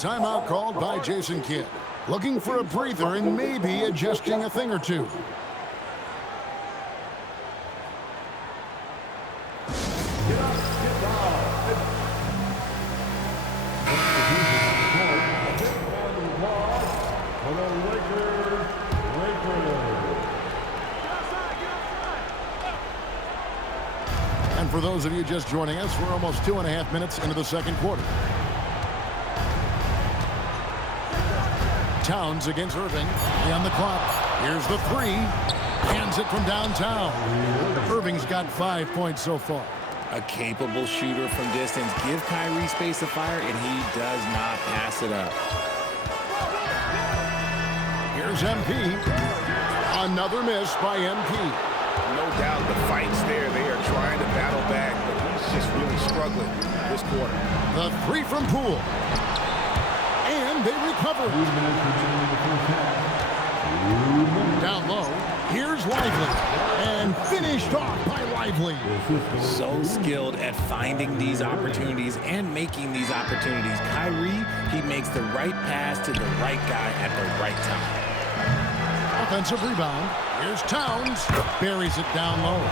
Timeout called by Jason Kidd. Looking for a breather and maybe adjusting a thing or two. And for those of you just joining us, we're almost 2.5 minutes into the second quarter. Towns against Irving. On the clock. Here's the three. Hands it from downtown. Irving's got 5 points so far. A capable shooter from distance. Give Kyrie space to fire, and he does not pass it up. Here's MP. Another miss by MP. No doubt the fight's there. They are trying to battle back, but he's just really struggling this quarter. The three from Poole. And they recover. Down low. Here's Lively. And finished off by Lively. So skilled at finding these opportunities and making these opportunities. Kyrie, he makes the right pass to the right guy at the right time. Offensive rebound. Here's Towns. Buries it down low.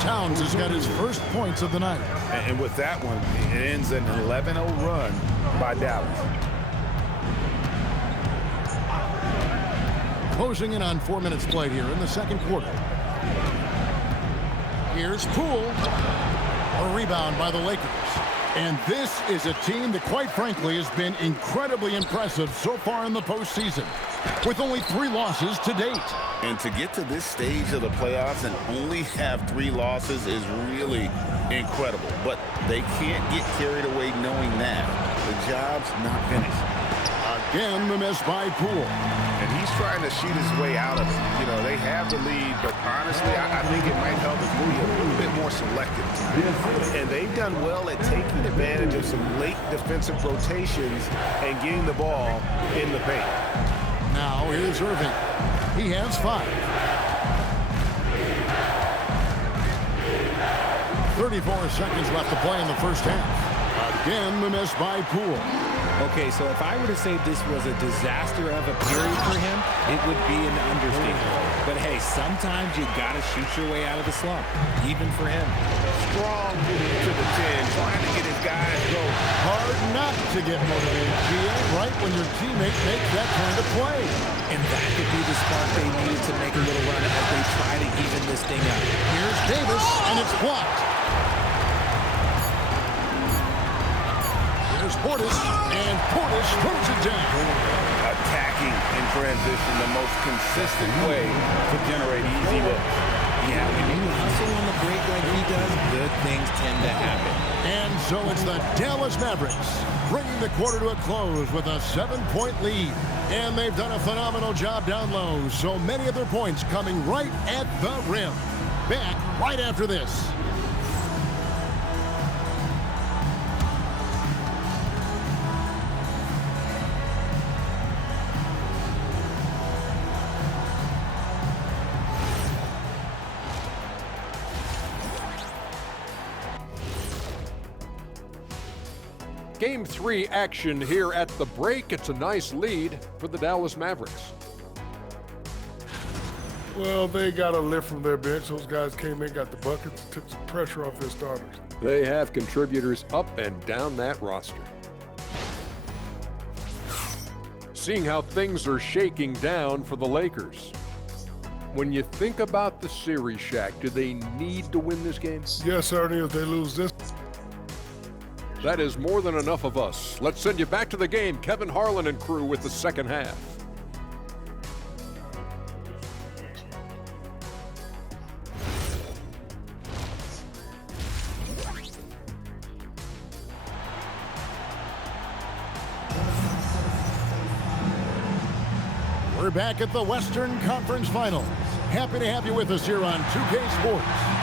Towns has got his first points of the night. And with that one, it ends an 11-0 run by Dallas. Closing in on 4 minutes played here in the second quarter. Here's Poole. A rebound by the Lakers. And this is a team that, quite frankly, has been incredibly impressive so far in the postseason, with only 3 losses to date. And to get to this stage of the playoffs and only have 3 losses is really incredible. But they can't get carried away knowing that the job's not finished. Again, the miss by Poole. And he's trying to shoot his way out of it. You know, they have the lead, but honestly, I think it might help if we be a little bit more selective. And they've done well at taking advantage of some late defensive rotations and getting the ball in the paint. Now here's Irving. He has 5. 34 seconds left to play in the first half. Again, the miss by Poole. Okay, so if I were to say this was a disaster of a period for him, it would be an understatement. But hey, sometimes you gotta shoot your way out of the slump, even for him. Strong to the 10, trying to get his guys going. Hard not to get motivated, Gia, right when your teammate makes that kind of play. And that could be the spark they needed to make a little run as they try to even this thing up. Here's Davis, and it's blocked. There's Portis, and Portis throws it down. Attacking in transition, the most consistent way to generate easy looks. Yeah, when you hustle on the break like he does, good things tend to happen. And so it's the Dallas Mavericks bringing the quarter to a close with a 7-point lead. And they've done a phenomenal job down low, so many of their points coming right at the rim. Back right after this. Game 3 action here at the break. It's a nice lead for the Dallas Mavericks. Well, they got a lift from their bench. Those guys came in, got the buckets, took some pressure off their starters. They have contributors up and down that roster. Seeing how things are shaking down for the Lakers. When you think about the series, Shaq, do they need to win this game? Yes, certainly. If they lose this, that is more than enough of us. Let's send you back to the game. Kevin Harlan and crew with the second half. We're back at the Western Conference Finals. Happy to have you with us here on 2K Sports.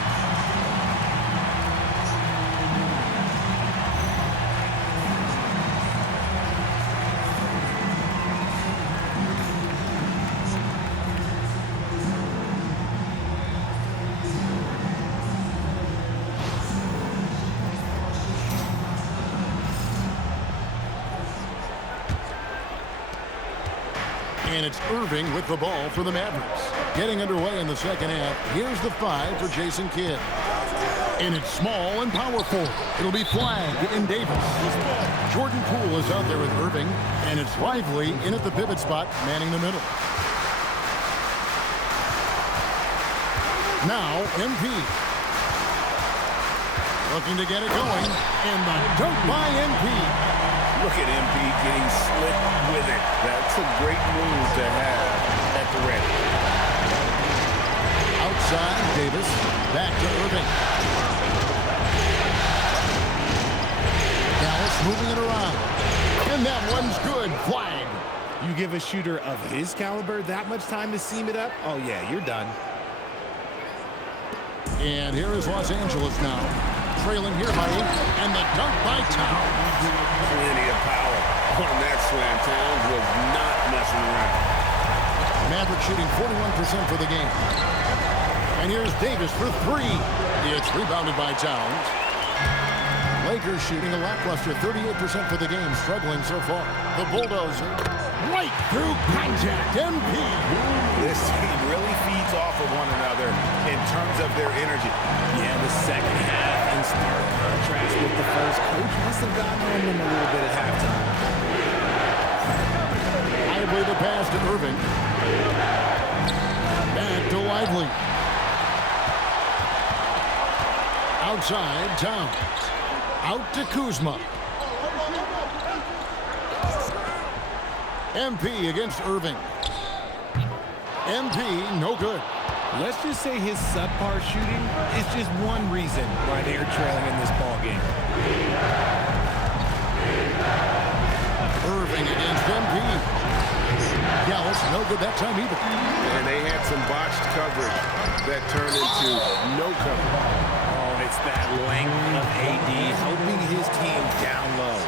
And it's Irving with the ball for the Mavericks. Getting underway in the second half. Here's the 5 for Jason Kidd. And it's small and powerful. It'll be flagged in Davis. Jordan Poole is out there with Irving. And it's Lively in at the pivot spot, manning the middle. Now, MP. Looking to get it going. And the dunk by MP. Look at MP getting slick with it. That's a great move to have at the ready. Outside, Davis. Back to Irving. Dallas moving it around. And that one's good. Flag. You give a shooter of his caliber that much time to seam it up, oh yeah, you're done. And here is Los Angeles now. Trailing here by 8. And the dunk by Towns. Plenty of power on that slam. Towns was not messing around. Maverick shooting 41% for the game. And here's Davis for 3. It's rebounded by Towns. Lakers shooting a lackluster 38% for the game, struggling so far. The Bulldozer right through contact. MP. This team really feeds off of one another in terms of their energy. Yeah, the second half in stark contrast with the first. Coach must have gotten on them a little bit at halftime. Lively the pass to Irving. Back to Lively. Outside, Towns. Out to Kuzma. MP against Irving. MP, no good. Let's just say his subpar shooting is just one reason why they're trailing in this ball game. Irving against MP. Dallas, no good that time either. And they had some botched coverage that turned into no coverage. Oh, it's that length of AD helping his team down low.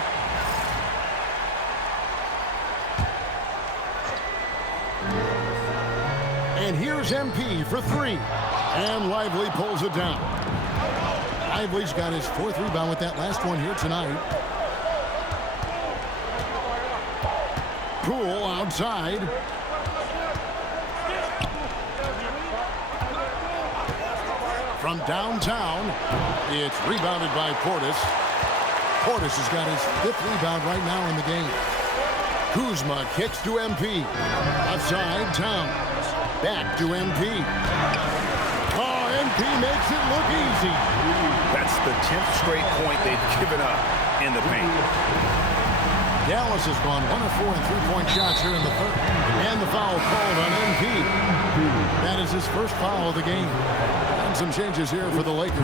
And here's MP for 3. And Lively pulls it down. Lively's got his 4th rebound with that last one here tonight. Poole outside. From downtown, it's rebounded by Portis. Portis has got his 5th rebound right now in the game. Kuzma kicks to MP. Outside, Towns. Back to MP. Oh, MP makes it look easy. That's the 10th straight point they've given up in the paint. Dallas has gone 1 of 4 in 3-point shots here in the third. And the foul called on MP. That is his first foul of the game. And some changes here for the Lakers.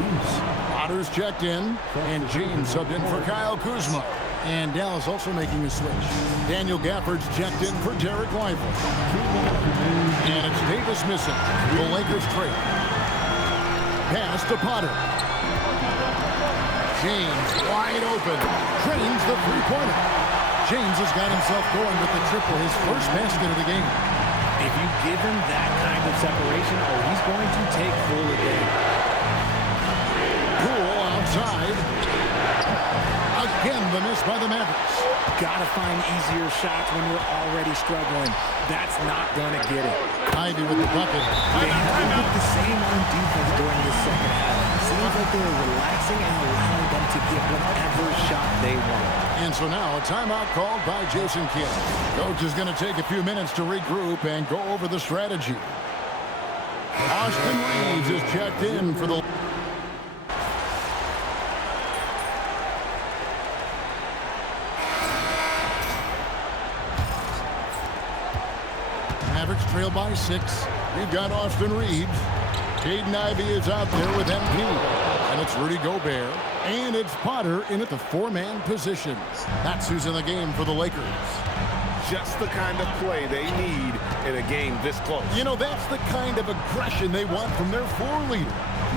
Potter's checked in, and James subbed in for Kyle Kuzma. And Dallas also making a switch. Daniel Gafford's checked in for Derek Lively. And it's Davis missing. The Lakers trade. Pass to Potter. James wide open. Trains the three-pointer. James has got himself going with the triple, his first basket of the game. If you give him that kind of separation, oh, he's going to take full advantage. Poole outside. Again, the miss by the Mavericks. Gotta find easier shots when you're already struggling. That's not gonna get it. Ivy with the bucket. They did the same on defense during the second half. Seems like they're relaxing and allowing them to get whatever shot they want. And so now a timeout called by Jason Kidd. Coach is going to take a few minutes to regroup and go over the strategy. Austin Reeves is checked in for the... Mavericks trail by 6. We've got Austin Reeves. Jaden Ivey is out there with MP. And it's Rudy Gobert. And it's Potter in at the 4-man position. That's who's in the game for the Lakers. Just the kind of play they need in a game this close. You know, that's the kind of aggression they want from their floor leader.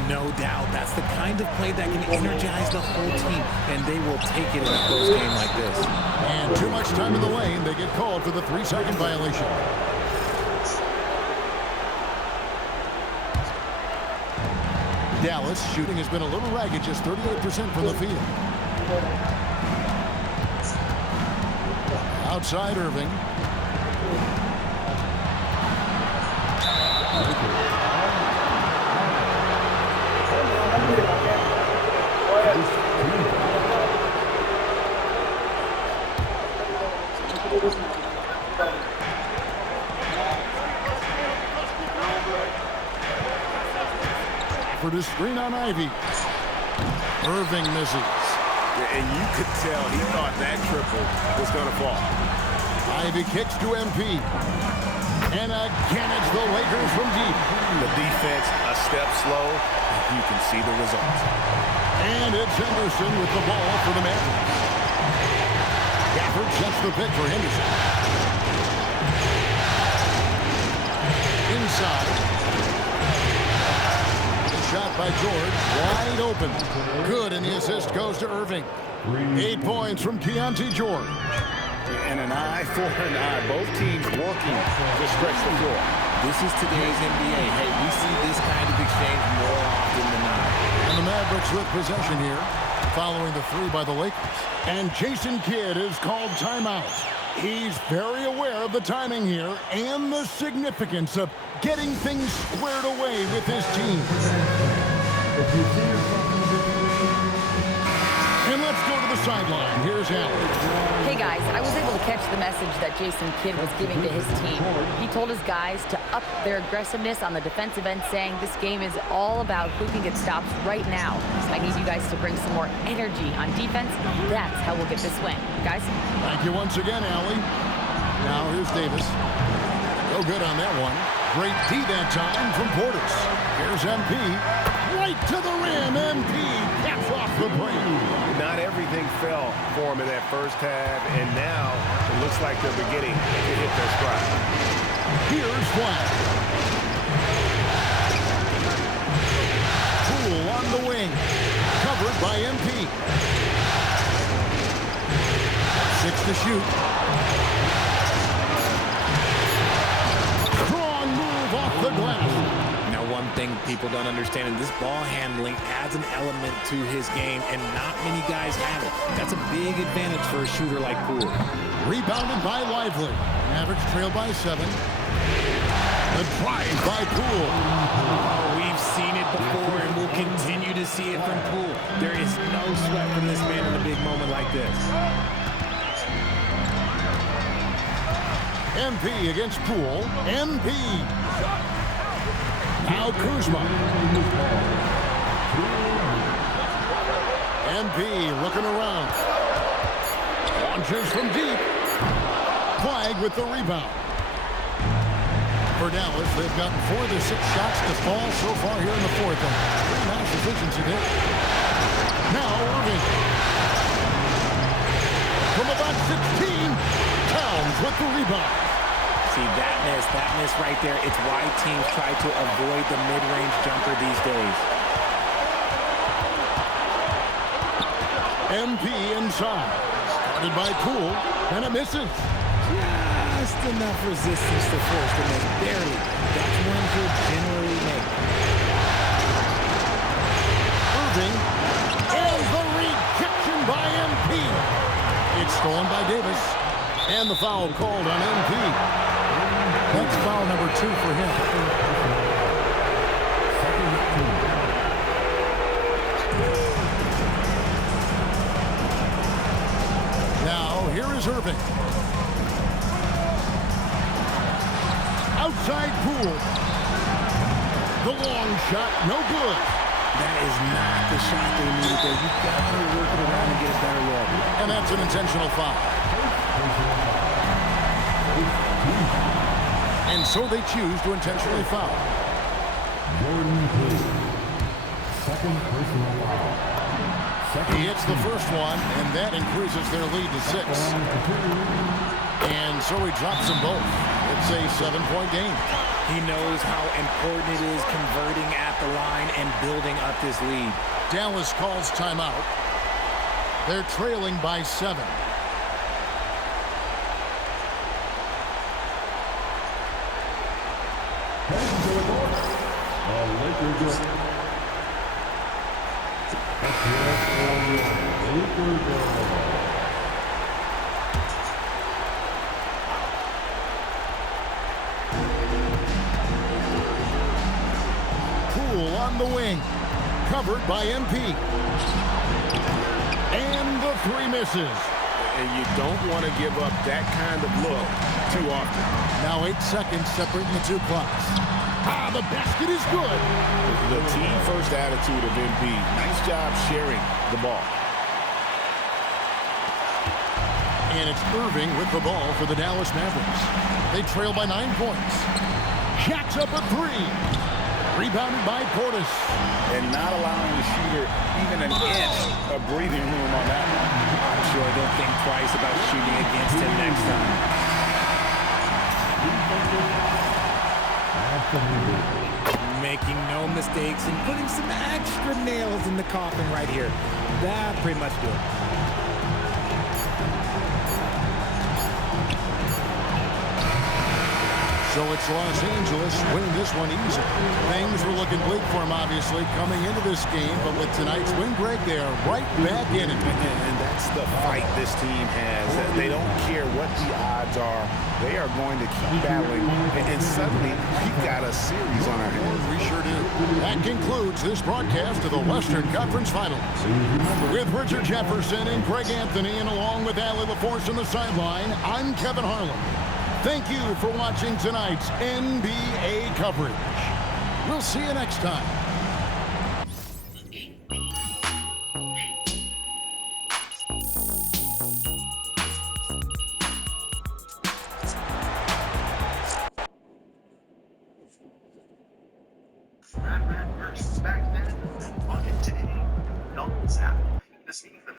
No doubt. That's the kind of play that can energize the whole team, and they will take it in a close game like this. And too much time in the lane. They get called for the 3-second violation. Dallas shooting has been a little ragged, just 38% from the field. Outside Irving. For the screen on Ivy. Irving misses. And you could tell he thought that triple was going to fall. Ivy kicks to MP. And again, it's the Lakers from deep. The defense a step slow. You can see the result. And it's Henderson with the ball for the Mavericks. Gafford sets the pick for Henderson. Inside. Shot by George, wide open. Good, and the assist goes to Irving. 8 points from Keontae George. And an eye for an eye. Both teams working to stretch the floor. This is today's NBA. Hey, we see this kind of exchange more often than not. And the Mavericks with possession here, following the three by the Lakers. And Jason Kidd is called timeout. He's very aware of the timing here and the significance of getting things squared away with his team. And let's go to the sideline. Here's Allen. Hey guys, I was able to catch the message that Jason Kidd was giving to his team. He told his guys to up their aggressiveness on the defensive end, saying this game is all about who can get stops right now. I need you guys to bring some more energy on defense. That's how we'll get this win. Guys? Thank you once again, Allie. Now here's Davis. No good on that one. Great D that time from Portis. Here's MP. Right to the rim. MP caps off the break. Not everything fell for him in that first half, and now it looks like they're beginning to hit their stride. Here's Flash. Poole on the wing. Covered by MP. 6 to shoot. Strong move off the glass. Now, one thing people don't understand, and this ball handling adds an element to his game, and not many guys have it. That's a big advantage for a shooter like Poole. Rebounded by Lively. Mavericks trail by 7. The drive by Poole. We've seen it before, and we'll continue to see it from Poole. There is no sweat from this man in a big moment like this. MP against Poole. MP. Now Kuzma. MP looking around. Launches from deep. Flag with the rebound. For Dallas, they've gotten 4 of their 6 shots to fall so far here in the fourth. And pretty nice efficiency there. Now Irving. From about 16, Towns with the rebound. See, that miss right there, it's why teams try to avoid the mid-range jumper these days. MP inside. Started by Poole, and it misses. Just enough resistance to force the miss. Barely. That's one he'll generally make. Irving. And the rejection by MP. It's stolen by Davis. And the foul called on MP. That's foul number 2 for him. Now, here is Irving. Outside Poole. The long shot, no good. That is not the shot they needed there. You got to work it around and get a better look. And that's an intentional foul. And so they choose to intentionally foul. Second personal foul. He hits the first one, and that increases their lead to 6. And so he drops them both. It's a 7-point game. He knows how important it is converting at the line and building up this lead. Dallas calls timeout. They're trailing by 7. on the wing. Covered by MP. And the three misses. And you don't want to give up that kind of look too often. Now 8 seconds separating the two clocks. The basket is good. The team-first attitude of MP. Nice job sharing the ball. And it's Irving with the ball for the Dallas Mavericks. They trail by 9 points. Shaq's up a three. Rebounded by Portis. And not allowing the shooter even an inch of breathing room on that one. I'm sure they'll think twice about shooting against him next time. Making no mistakes and putting some extra nails in the coffin right here. That pretty much do it. So it's Los Angeles winning this one easy. Things were looking bleak for them, obviously, coming into this game. But with tonight's win, Greg, they are right back in it. And that's the fight this team has. They don't care what the odds are. They are going to keep battling. And suddenly, we've got a series on our hands. We sure do. That concludes this broadcast of the Western Conference Finals. With Richard Jefferson and Greg Anthony, and along with Allie LaForce on the sideline, I'm Kevin Harlan. Thank you for watching tonight's NBA coverage. We'll see you next time.